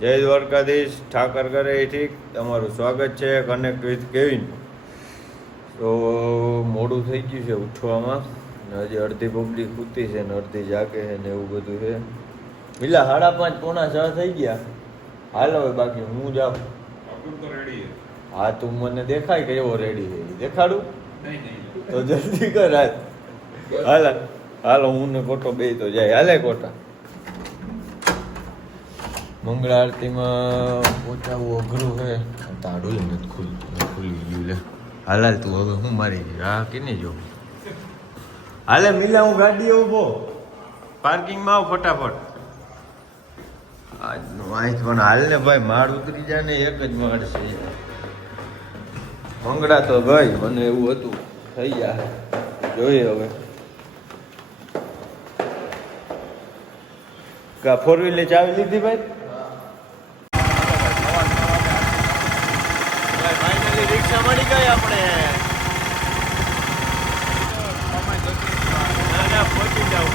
જય દ્વારકાધીશ, ઠાકર કરે ઠીક. તમારું સ્વાગત છે કનેક્ટ વિથ કેવિન. તો મોડું થઈ ગયું છે ઉઠવામાં, હજી અડધી પબ્લિક સૂતી છે ને અડધી જાગે છે ને એવું બધું છે. પેલા 5:30 પોણા 6 થઈ ગયા. હાલ હવે બાકી હું જાઉં. હા, તું મને દેખાય કે એવો રેડી છે, દેખાડું તો જલ્દી કર. હાલ હાલો, હું ને કોટો બે તો જાય. હાલે કોટા, મંગળા આરતીમાં પહોંચાવું અઘરું છે. તાડું નથી ખુલી ગયું લે. હાલ તું હવે હું મારી હા કે નહીં જો. હાલે મિલા, હું ગાડી ઉભો પાર્કિંગમાં આવ ફટાફટ. આજનું વાંચ પણ હાલ ને ભાઈ, માળ ઉતરી જાય ને એક જ માળ છે. મંગળા તો ગઈ, મને એવું હતું થઈ જાય. જોઈએ હવે. કા ફોર વ્હીલર ચાવી લીધી ભાઈ? રિક્ષા મળી ગઈ આપણે. પહોંચી જાવ.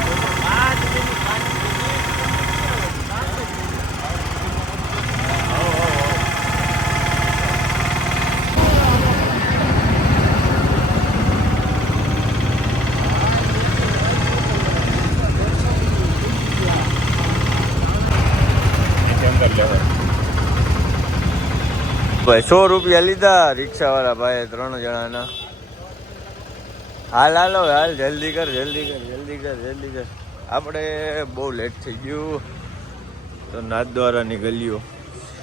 ભાઈ 100 રૂપિયા લીધા રિક્ષા વાળા ભાઈ 3 જણાના. હાલ હાલો હાલ, જલ્દી કર જલ્દી કર જલ્દી કર જલ્દી કર. આપણે બહુ લેટ થઈ ગયું. તો નાથદ્વારાની ગલીઓ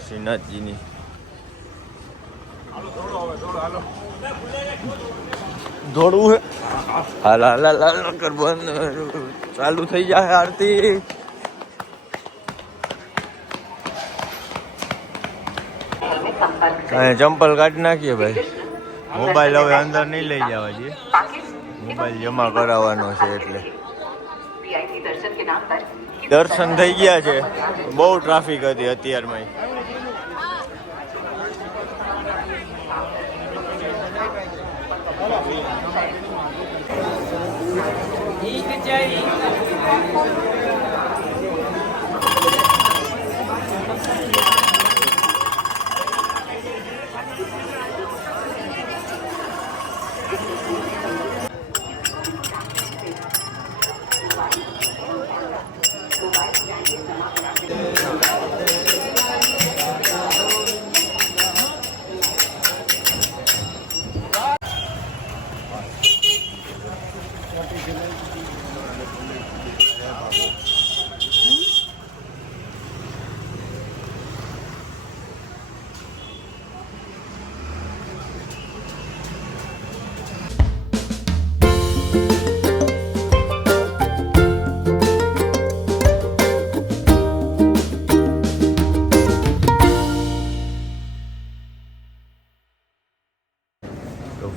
શ્રીનાથજીની. દોડવું હે? હાલ હાલ હાલ હાલ કર, બંધ ચાલુ થઈ જાય આરતી. ચંપલ કાઢી નાખીએ ભાઈ. મોબાઈલ હવે અંદર નહીં લઈ જવા જોઈએ, મોબાઈલ જમા કરાવવાનો છે એટલે. દર્શન થઈ ગયા છે. બહુ ટ્રાફિક હતી અત્યારમાં.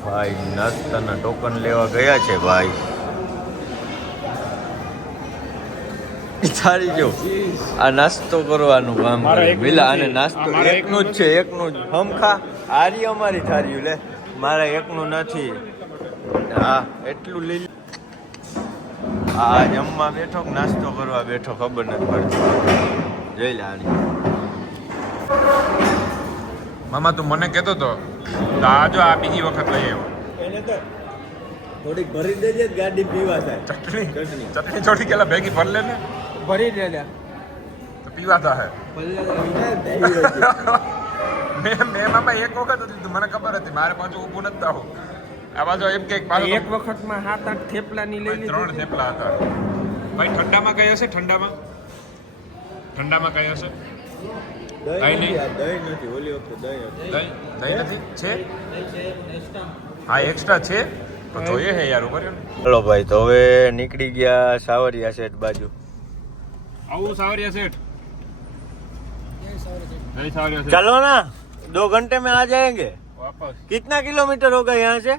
ભાઈ નાસ્તાના ટોકન લેવા ગયા છે ભાઈ. સારી જો આ નાસ્તો કરવાનું કામ મિલા. અને નાસ્તો એકનું જ છે, એકનું જ. હમખા આરી અમારી થાર્યું લે, મારે એકનું નથી. હા એટલું લીલ. આ જમવા બેઠો કે નાસ્તો કરવા બેઠો ખબર નથી પડતી. જોઈ લે આરી. મામા તું મને કહેતો તો આ જો આ બીજી વખત લઈ આવ્યો. એને તો થોડીક ભરી દેજે, ગાડી પીવા થાય. ચટણી થોડી કેલા ભેગી ભર લે ને, ભરી દે તો પીવા થાય. મેં મામા એક વખત જ લીધું, મને ખબર હતી. મારે પાછું ઊભું નથી થવું. આ બાજુ એમ કે એક વખતમાં 7-8 થેપલાની લઈ લીધી. 3 થેપલા હતા ભાઈ. ઠંડામાં કઈ હશે? ઠંડામાં કઈ હશે? દહીં નથી. ઓલી વખતે દહીં નથી છે? હા એક્સ્ટ્રા છે તો જોઈએ હે યાર. ઉપર ચલો ભાઈ, તો હવે નીકળી ગયા સાવરિયા સેટ બાજુ. આવું સાવરિયા સેठ. चलो ना, 2 घंटे में आ जाएंगे. वापस कितना किलोमीटर होगा यहाँ से?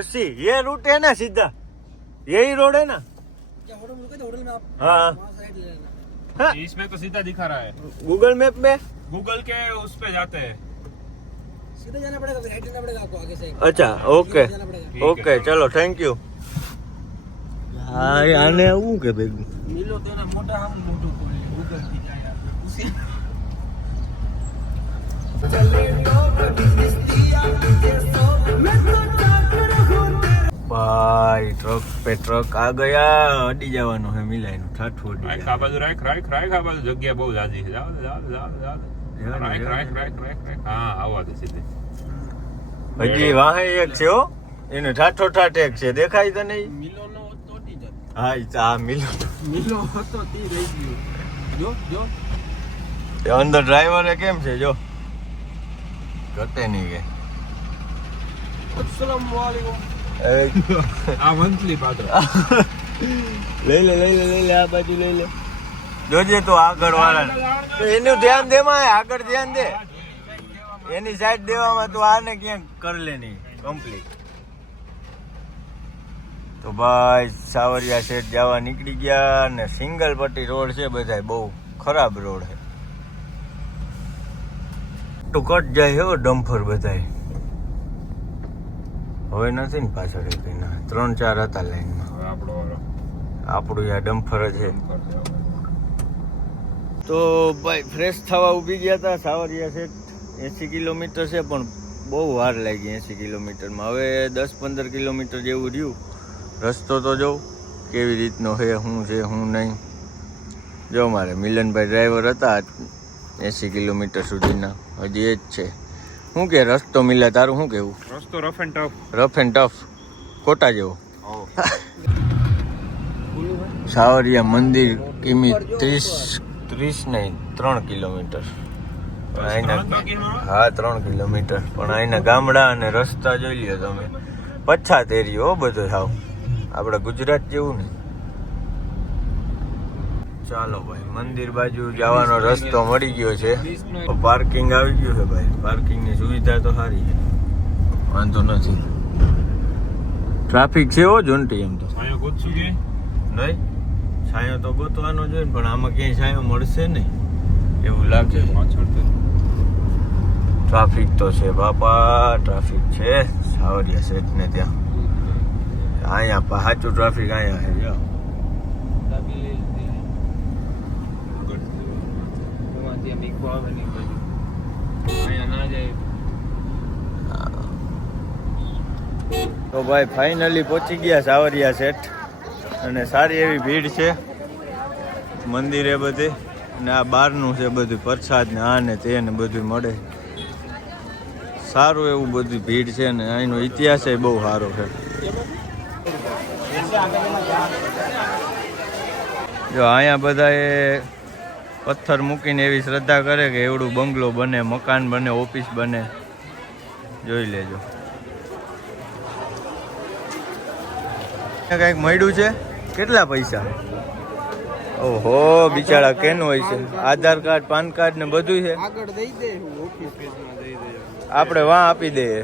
80. ये रूट है ना सीधा, यही रोड है ना? होटल में आप हाँ हाँ, इसमें तो सीधा दिखा रहा है. गूगल मैप में. गूगल के उस पे जाते हैं. सीधा जाना पड़ेगा, राइट लेना पड़ेगा आपको आगे से. अच्छा ओके ओके, चलो थैंक यू. હા આને આવું કે ભેગું મિલો તો મોટા આમ મોટું ગૂગલ થી જાય. ભાઈ ટ્રક पे ट्रक आ गया અડી જવાનું હે મિલાઈનું ઠાઠું અડી રાખ આ બાજુ રાખ આ બાજુ જગ્યા બહુ જાજી છે. જાવ રાખ. હા આવવા દે સીધે. હજી વાહે એક છે હો એને ઠાઠો ઠાઠ એક છે દેખાય તો નહીં. મિલોનો તોટી જાય. હા ઈ આ મિલો હતો તી રહી ગયો. જો એ અંદર ડ્રાઈવરે કેમ છે જો ઘટે નહીં કે અસલામ વાલેકુમ. આ મંથલી પાત્ર. લઈ લે આ બાજુ લઈ લે જોજે તો આગળ વાળા તો એનું ધ્યાન દે માં આગળ ધ્યાન દે એની સાઈડ દેવામાં તું આને ક્યાંક કરી લે નહીં કમ્પ્લીટ. તો ભાઈ સાવરિયા શેઠ જવા નીકળી ગયા ને સિંગલ પટ્ટી રોડ છે બધાય બહુ ખરાબ રોડ છે તો કટ જાય હો ડમ્ફર બધાય હવે નથી ને પાછળ ના 3-4 હતા લાઈનમાં. હવે આપણું આ ડમ્ફર જ છે. તો ભાઈ ફ્રેશ થવા ઊભી ગયા હતા સાવરિયા છે 80 કિલોમીટર છે પણ બહુ વાર લાગી 80 કિલોમીટરમાં. હવે 10-15 કિલોમીટર જેવું રહ્યું. રસ્તો તો જોઉં કેવી રીતનો છે શું છે શું નહીં. જો મારે મિલનભાઈ ડ્રાઈવર હતા 80 કિલોમીટર સુધીના હજી એ જ છે. શું કે રસ્તો મિલે તારું શું કેવું? રસ્તો રફ એન્ડ ટફ કોટા જેવો. સાવરિયા મંદિર કિમી 30 નહીં 3 કિલોમીટર હા 3 કિલોમીટર પણ અહીંના ગામડા અને રસ્તા જોઈ લ્યો તમે પછાત એરિયો હો બધો સાવ આપણે ગુજરાત જેવું ને. ચાલો ભાઈ મંદિર બાજુ જવાનો રસ્તો મળી ગયો છે. પાર્કિંગ આવી ગયું છે ભાઈ. પાર્કિંગની સુવિધા તો સારી છે વાંધો નથી. ટ્રાફિક છે હો જોન્ટી એમ તો છાયો ગોતશું કે નહીં છાયો તો ગોતવાનો જોઈએ ને પણ આમાં ક્યાંય છાયો મળશે નહીં એવું લાગે. પાછળ તો ટ્રાફિક તો છે બાપા ટ્રાફિક છે સાવરિયા શેઠ ને ત્યાં. અહીંયા સાચું ટ્રાફિક અહીંયા છે જો. તો ભાઈ ફાઇનલી પહોંચી ગયા સાવરિયા શેઠ અને સારી એવી ભીડ છે મંદિરે બધે ને આ બહારનું છે બધું પ્રસાદ ને આ ને તે ને બધું મળે. સારું એવું બધું ભીડ છે ને અહીંનો ઇતિહાસ બહુ સારો છે. જો અહીંયા બધાએ પથ્થર મૂકીને એવી શ્રદ્ધા કરે કે એવડું બંગલો બને મકાન બને ઓફિસ બને. જોઈ લેજો કંઈક મળ્યું છે. કેટલા પૈસા? ઓહો બિચારા કેનું હોય છે. આધાર કાર્ડ પાન કાર્ડ ને બધું છે. આગળ દઈ દે ઓફિસ પેજમાં દઈ દે. આપણે વાં આપી દઈએ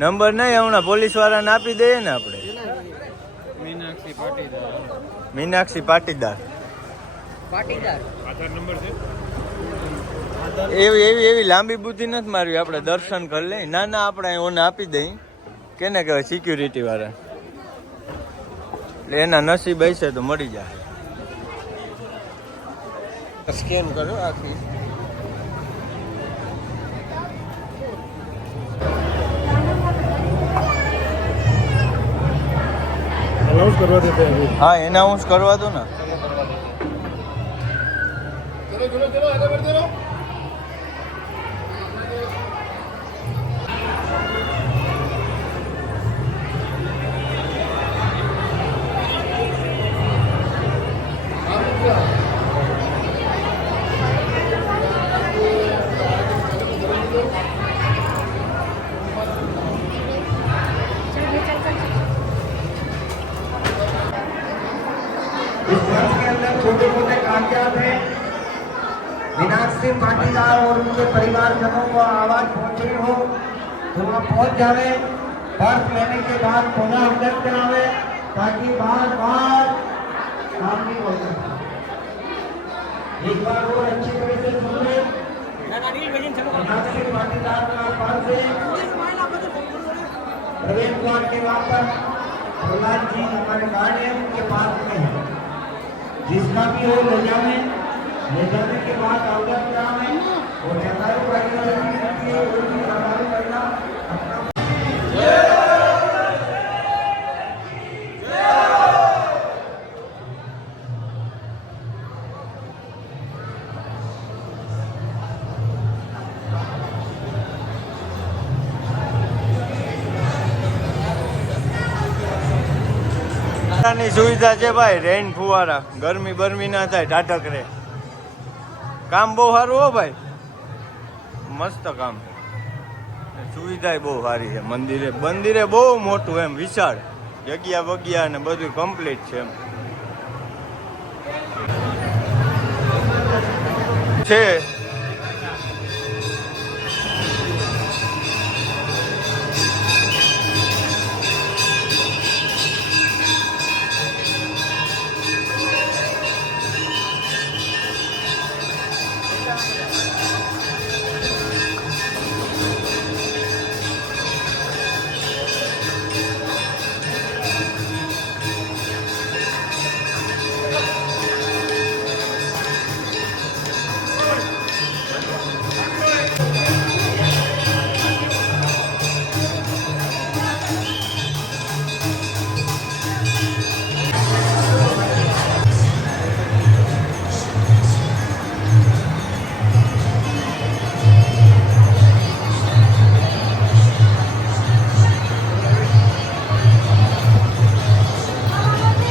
નંબર નહીં હમણાં પોલીસ વાળાને આપી દઈએ ને આપણે. મીનાક્ષી પાટીદાર આધાર નંબર છે. એવી લાંબી બુદ્ધિ નથી મારવી. આપણે દર્શન કરી લઈ. ના આપણે ઓને આપી દઈ. કેને કહેવાય સિક્યુરિટી વાળા. એટલે એના નસીબ હશે તો મળી જાય. સ્કેન કરો આખી. અનાઉન્સ કરવા દેતે हैं. હા એનાઉન્સ કરવા દો ને. चलो आगे बढ़ते रहो. इस वर्ष के अंदर छोटे मोटे कामयाब हैं. मीनाक्षी पाटीदार और उनके परिवारजनों को आवाज पहुंची हो तो वहाँ पहुंच जावे. पर्स लेने के बाद पुनः अंदर करावे ताकि बार बार काम नहीं हो सके. एक बार और अच्छी तरह से सुन ले. मीनाक्षी पाटीदार का पर्स है प्रवेश द्वार के वहाँ पर प्रहलाद जी हमारे गार्ड है उनके पास में है. जिसका भी हो ले जावे. ले जाने के बाद अवगत कराएं और जतायु गाड़ी अपना ની સુવિધા છે ભાઈ, રેન ફુવારા, ગરમી બરમી ના થાય, ટાટક રે. કામ બહુ સારું હો ભાઈ, મસ્ત કામ છે. સુવિધા બહુ સારી છે. મંદિરે બહુ મોટું એમ વિશાળ જગ્યા બગ્યા ને બધું કમ્પ્લીટ છે એમ છે.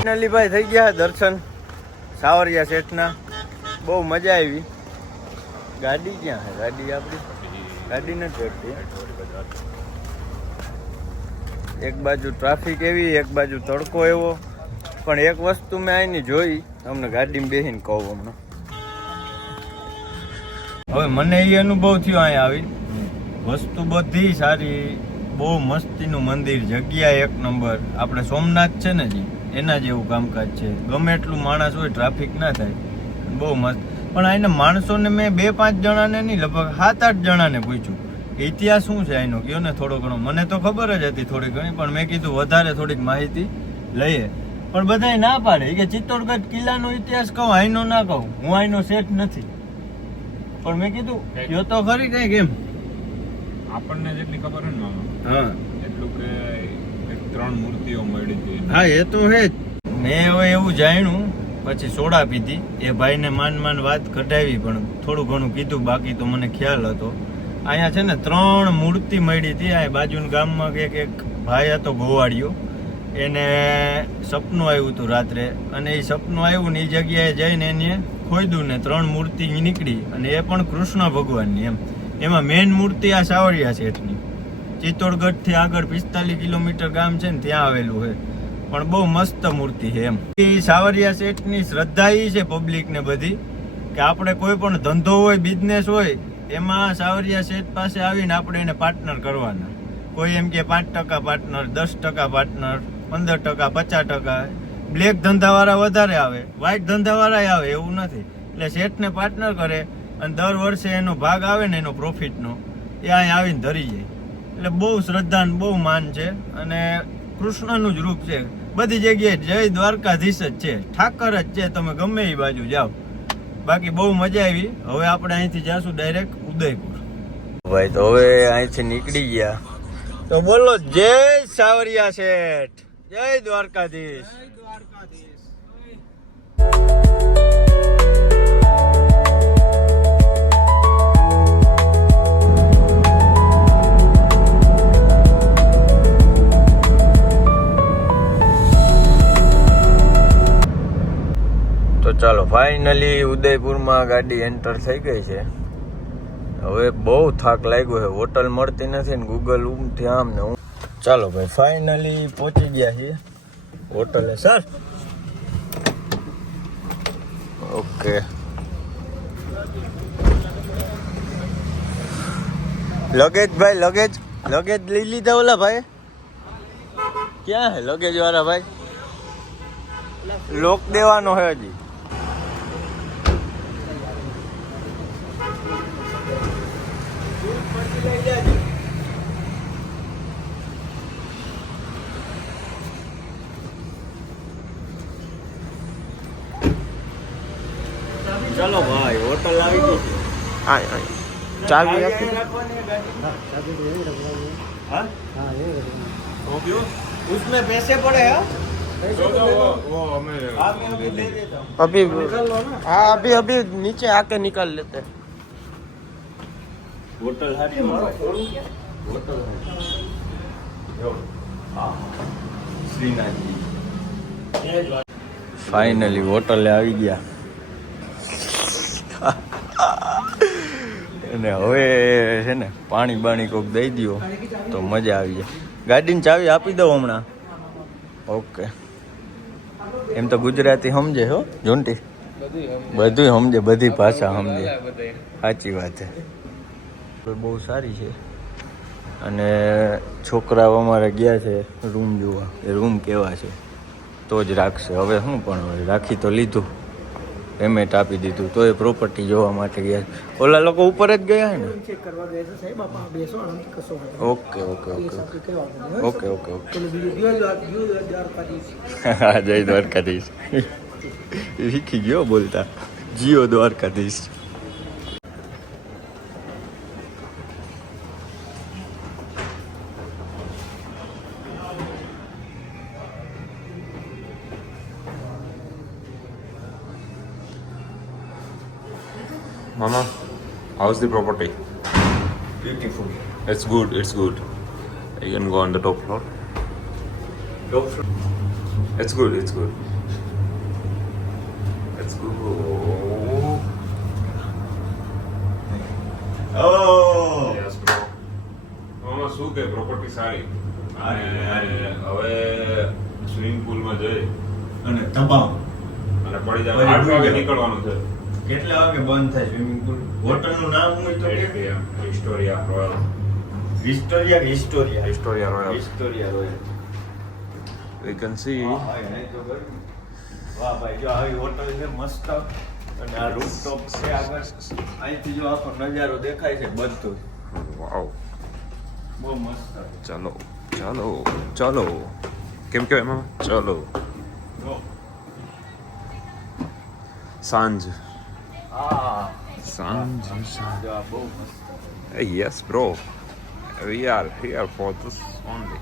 ફાઇનલી ભાઈ થઈ ગયા દર્શન સાવરિયા શેઠના. બહુ મજા આવી. ગાડી ક્યાં છે? ગાડી આપણી ગાડી નથી જડતી. એક બાજુ ટ્રાફિક એવી, એક બાજુ તડકો એવો. પણ એક વસ્તુ મેં અહીંની જોઈ, તમને ગાડીમાં બેસીને કહું હમણાં. હવે મને એ અનુભવ થયો અહીંયા આવી. વસ્તુ બધી સારી, બહુ મસ્તીનું મંદિર, જગ્યા એક નંબર. આપણે સોમનાથ છે ને જી, એના જેવું કામકાજ છે. ગમે એટલું માણસ હોય, ટ્રાફિક ના થાય, બહુ મસ્ત. પણ અહીંના માણસોને મેં 2-5 જણાને નહીં, લગભગ 7-8 જણાને પૂછ્યું ઇતિહાસ શું છે અહીંનો, કયો ને થોડો ઘણો. મને તો ખબર જ હતી થોડી ઘણી, પણ મેં કીધું વધારે થોડીક માહિતી લઈએ. પણ બધાય ના પાડે કે ચિત્તોડગઢ કિલ્લાનો ઇતિહાસ કહું, અહીંનો ના કહું, હું અહીંનો શેઠ નથી. પણ મેં કીધું કયો તો ખરી કઈ કેમ આપણને જેટલી ખબર હોય ને હા એટલું કે 3 મૂર્તિઓ મળી હતી. હા એ તો હે જ. મેં હવે એવું જાણ્યું, પછી સોડા પીધી. એ ભાઈને માન વાત કઢાવી, પણ થોડું ઘણું કીધું, બાકી તો મને ખ્યાલ હતો. અહીંયા છે ને 3 મૂર્તિ મળી હતી. આ બાજુના ગામમાં એક ભાઈ હતો ગોવાળિયો, એને સપનું આવ્યું હતું રાત્રે, અને એ સપનું આવ્યું ને એ જગ્યાએ જઈને એને ખોદ્યું ને 3 મૂર્તિ નીકળી, અને એ પણ કૃષ્ણ ભગવાનની એમ. એમાં મેઇન મૂર્તિ આ સાવરિયા શેઠની. ચિત્તોડગઢથી આગળ 45 કિલોમીટર ગામ છે ને ત્યાં આવેલું છે. પણ બહુ મસ્ત મૂર્તિ છે એમ. એ સાવરિયા શેઠની શ્રદ્ધા એ છે પબ્લિક ને બધી, કે આપણે કોઈ પણ ધંધો હોય, બિઝનેસ હોય, એમાં સાવરિયા શેઠ પાસે આવીને આપણે એને પાર્ટનર કરવાના. કોઈ એમ કે 5% પાર્ટનર, 10% પાર્ટનર, 15%, 50%. બ્લેક ધંધાવાળા વધારે આવે, વ્હાઈટ ધંધાવાળા આવે, એવું નથી. એટલે શેઠને પાર્ટનર કરે અને દર વર્ષે એનો ભાગ આવે ને એનો પ્રોફિટનો, એ અહીંયા આવીને ધરી જાય. એટલે બહુ શ્રદ્ધા ને બહુ માન છે, અને કૃષ્ણનું જ રૂપ છે બધી જગ્યાએ. જય દ્વારકાધીશ જ છે, ઠાકર જ છે, તમે ગમે એ બાજુ જાઓ. બાકી બહુ મજા આવી. હવે આપણે અહીંથી જાશું ડાયરેક્ટ ઉદયપુર. ભાઈ તો હવે અહીંથી નીકળી ગયા, તો બોલો જય સાવરિયા શેઠ, જય દ્વારકાધીશ. તો ચાલો ફાઇનલી ઉદયપુરમાં ગાડી એન્ટર થઈ ગઈ છે. હવે બહુ થાક લાગ્યો છે, હોટલ મળતી નથી ને ગૂગલ થી આમ ને હું. ચાલો ભાઈ ફાઇનલી પહોંચી ગયા છીએ હોટલે. સર ઓકે, લગેજ ભાઈ, લગેજ લઈ લીધા ઓલા ભાઈ? ક્યાં હે લગેજ વાળા ભાઈ? લોક દેવાનો હે હજી. ચલો ભાઈ હોટલ આવી ગઈ છે આ ચાવી આપી રાખવાની है गाड़ी हाँ उसमें पैसे पड़े हैं हाँ मैं अभी ले देता हूँ अभी हाँ अभी नीचे आके निकाल लेते हैं होटल हारी होटल શ્રીનાથજી ફાઇનલી હોટલે આવી ગયા અને હવે છે ને પાણી બાણી કોક દઈ દો તો મજા આવી જાય ગાડીની ચાવી આપી દો હમણાં ઓકે એમ તો ગુજરાતી સમજે હો જોન્ટી બધું સમજે બધી ભાષા સમજે સાચી વાત છે બહુ સારી છે અને છોકરાઓ અમારે ગયા છે રૂમ જોવા એ રૂમ કેવા છે તો જ રાખશે હવે શું પણ હવે રાખી તો લીધું પેમેન્ટ આપી દીધું તો એ પ્રોપર્ટી જોવા માટે ગયા ઓલા લોકો ઉપર જ ગયા હે ને ચેક કરવા ગયા છે સાહેબ આપા બેસો આરામથી કશો okay okay okay okay okay okay Dwarkadhish હા જય દ્વારકાધીશ શીખી ગયો બોલતા Jio Dwarkadhish Mama, how's the property? Beautiful It's good, it's good. You can go on the top floor. It's good, it's good. It's good. Oh Yes, bro. Mama, શું કે property સારી અને હવે સ્વિમિંગ પુલમાં જઈ અને તમામ અને પડી જાય 8 વાગે નીકળવાનું છે કેટલા વાગે બંધ થાય સ્વિમિંગ પુલ હોટલનું નામ હોય તો Victoria Royal Historia Royal we can see વાહ ભાઈ જો આવી હોટલ છે મસ્ત અને આ રૂફટોપ છે આગળ અહીંથી જો આખો નજારો દેખાય છે બધું wow બહુ મસ્ત ચાલો ચાલો ચાલો કેમ કહેવાય એમાં ચાલો જો સાંજ હા સાંજ જો આ બહુ મસ્ત yes bro we are here for this only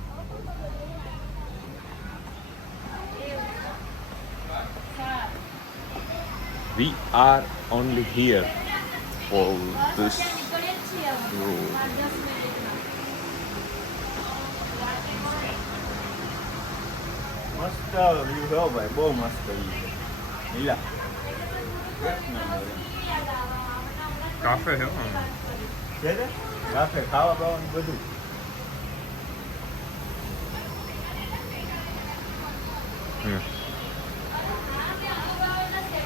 we are only here for this room. મસ્ત વ્યૂ હો ભાઈ બહુ મસ્ત વ્યૂ છે લીલા કાફે હે છે ને કાફે ખાવા બાવાનું બધું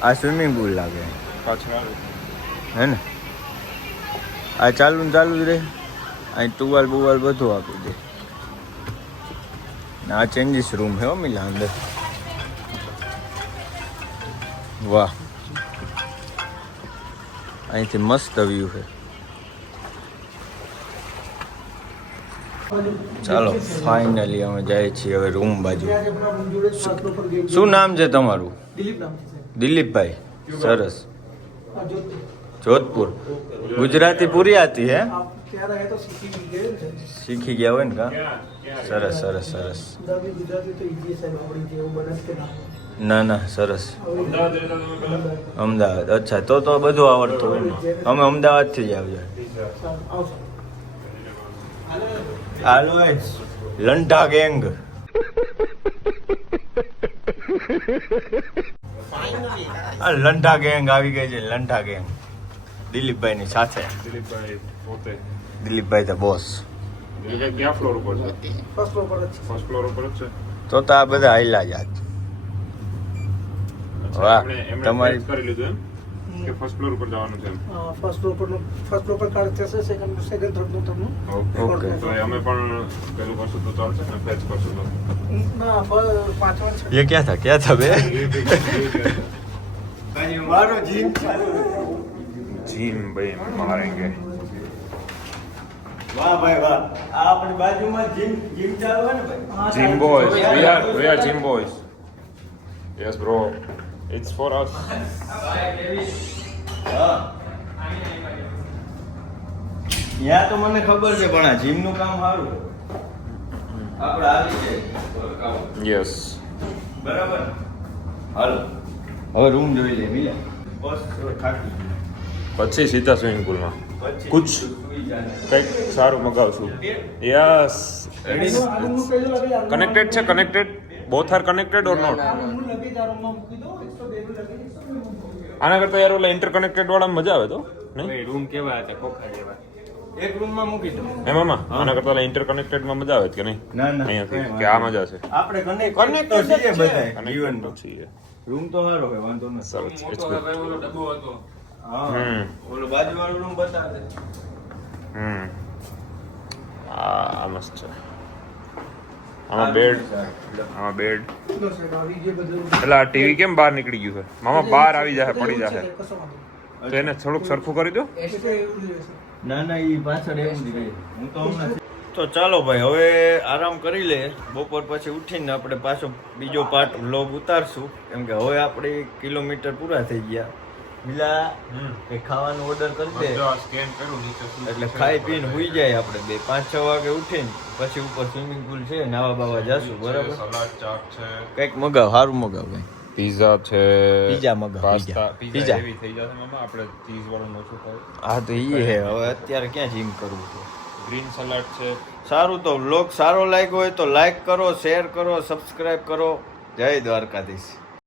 આ સ્વિમિંગ પુલ લાગે પાછળ હે ને આ ચાલુ ને ચાલુ જ રહે અહીં ટુવાલ બુવાલ બધું આપી દે ને આ ચેન્જીસ રૂમ હે હો મિલા અંદર વાહ અહીંથી મસ્ત વ્યૂ છે ચાલો ફાઇનલી અમે જાય છીએ હવે રૂમ બાજુ શું નામ છે તમારું દિલીપ નામ છે સાહેબ દિલીપભાઈ સરસ जोधपुर जोधपुर गुजराती पूरी आती है आप क्या रहे तो सीखी भी गए थे सीखी गया હોય ને કા સરસ સરસ સરસ गुजराती गुजराती तो इजी है साहब आवड़ी के वो बनस के नाम ના ના સરસ અમદાવાદ અચ્છા તો બધું આવડતું હોય ને અમે અમદાવાદથી જ આવ્યા आओ सर હાલો લંટા ગેંગ આ લંટા ગેંગ આવી ગઈ છે લંટા ગેંગ દિલીપભાઈ ની સાથે દિલીપભાઈ પોતે દિલીપભાઈ ધ બોસ દિલીપભાઈ કયા ફ્લોર ઉપર છે फर्स्ट फ्लोर पर अच्छी ફર્સ્ટ ફ્લોર ઉપર જ છે તો આ બધા હાઈલા જ આજ વાહ તમારી કરી લીધું એમ કે ફર્સ્ટ ફ્લોર ઉપર જવાનું છે फर्स्ट फ्लोर पर कार जैसे second third no third okay તો અમે પણ પેલું કરશું તો ચાલશે ને ફેચ કરશું તો ना पांचवा ये क्या था बे मारो जीम જીમ ભાઈ મારેંગે वाह भाई वाह આ આપણી બાજુમાં જીમ ચાલુ હોય ને ભાઈ gym boys we are gym boys yes bro it's for us ત્યાં તો મને ખબર છે પણ આ જીમનું કામ સારું આપણે આવી જાય યસ બરાબર. હાલો હવે રૂમ જોઈ લે મિલા. બસ થાકી પછી સીધા સ્વિમિંગ પુલમાં પછી કુછ સુઈ જાને. કંઈક સારું મગાવશું યસ કનેક્ટેડ છે connected both are connected or not આના કરતા યાર ઓલા ઇન્ટરકનેક્ટેડ વાળા મજા આવે તો નહીં રૂમ કેવા હતા ખોખા જેવા એક રૂમમાં મૂકી દો. એમાં આના કરતા ઓલા ઇન્ટરકનેક્ટેડમાં મજા આવે કે નહીં ના ના અહીંયાથી કે આ મજા છે આપણે કનેક્ટ તો છીએ બધાય કનેક્ટેડ તો છીએ રૂમ તો સારો છે વાંધો નથી. સરસ it's good. ડબ્બો હતો હા ઓલો બાજુવાળો રૂમ બતાવે. આ મસ્ત છે આમાં બેડ એટલે આ ટીવી કેમ બહાર નીકળી ગયું છે મામા બહાર આવી જાય પડી જાય તો એને થોડુંક સરખું કરી દો ના ના ઈ પાછળ એવું જ રહે. હું તો હમણાં તો ચાલો ભાઈ હવે આરામ કરી લે. બપોર પછી ઉઠીને આપણે પાછો બીજો પાર્ટ વ્લોગ ઉતારશું કેમ કે હવે આપણે કિલોમીટર પૂરા થઈ ગયા. મિલા એ ખાવાનું ઓર્ડર કરી દે સ્કેન કરું નીચે એટલે ખાઈ પીને હુઈ જાય આપણે બે 5-6 વાગે ઉઠીને પછી ઉપર સ્વિમિંગ પુલ છે નાવા બાવા જાશું બરાબર. સલાડ ચાટ છે કંઈક મગાવ સારું મગાવ ભાઈ. પિઝા છે પિઝા મગાવ, પાસ્તા પિઝા. પિઝા એવી થઈ જશે મામા આપણે ચીઝ વાળું ઓછું ખાવ હા તો ઈ હે હવે અત્યારે ક્યાં જીમ કરવું છે. ગ્રીન સલાડ છે સારું તો વ્લોગ સારો લાગ્યો હોય તો લાઈક કરો, શેર કરો, સબસ્ક્રાઇબ કરો. જય દ્વારકાધીશ.